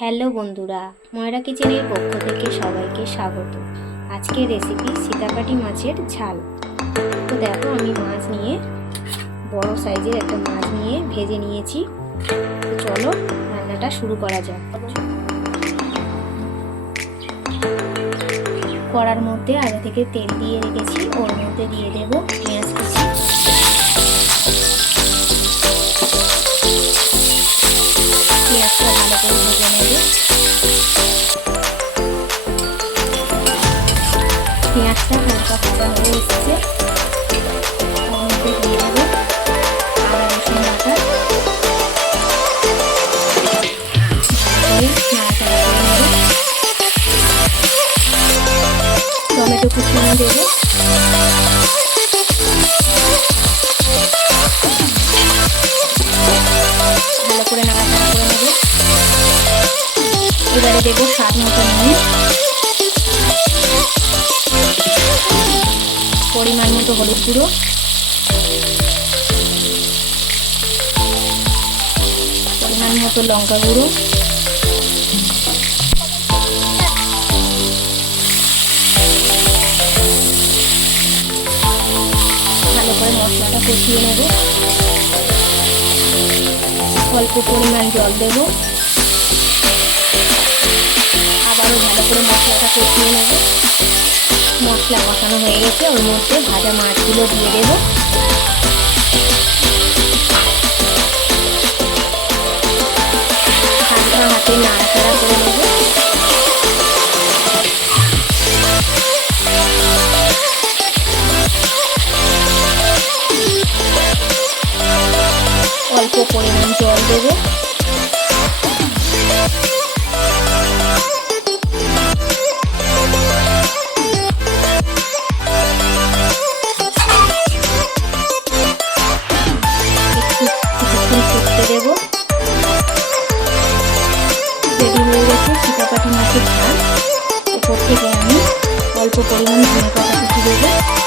Hello বন্ধুরা, ময়রা কিচেনের পক্ষ থেকে সবাইকে স্বাগত। আজকের রেসিপি সীতাকাটি মাছের ঝাল। তো দেখো, আমি মাছ নিয়ে, বড় সাইজের একটা মাছ নিয়ে ভেজে নিয়েছি। তো চলো, রান্নাটা শুরু করা যাক। কড়ার মধ্যে আগে থেকে তেল দিয়ে রেখেছি, ওর মধ্যে দিয়ে দেবো পেঁয়াজটা হালকা ভাজা হয়ে এসেছে। টমেটো কুচিয়ে দেবো ভালো করে নাড়াচাড়া করে নেব এবারে দেবো স্বাদ মতো নুন। পরিমাণ মতো হলুদ গুঁড়ো। পরিমাণ মতো লঙ্কা গুঁড়ো। ভালো করে মশলাটা কষিয়ে নেব। অল্প পরিমাণ জল দেব। আবারও ভালো করে মশলাটা কষিয়ে নেব। মশলা কষানো হয়ে গেছে, ওর মধ্যে ভাজা মাছগুলো দিয়ে দেবো। হাতে করে নেব। অল্প পরিমাণ জল দেবো। পরিমাণ ধনে পাতা কুচি দেবো।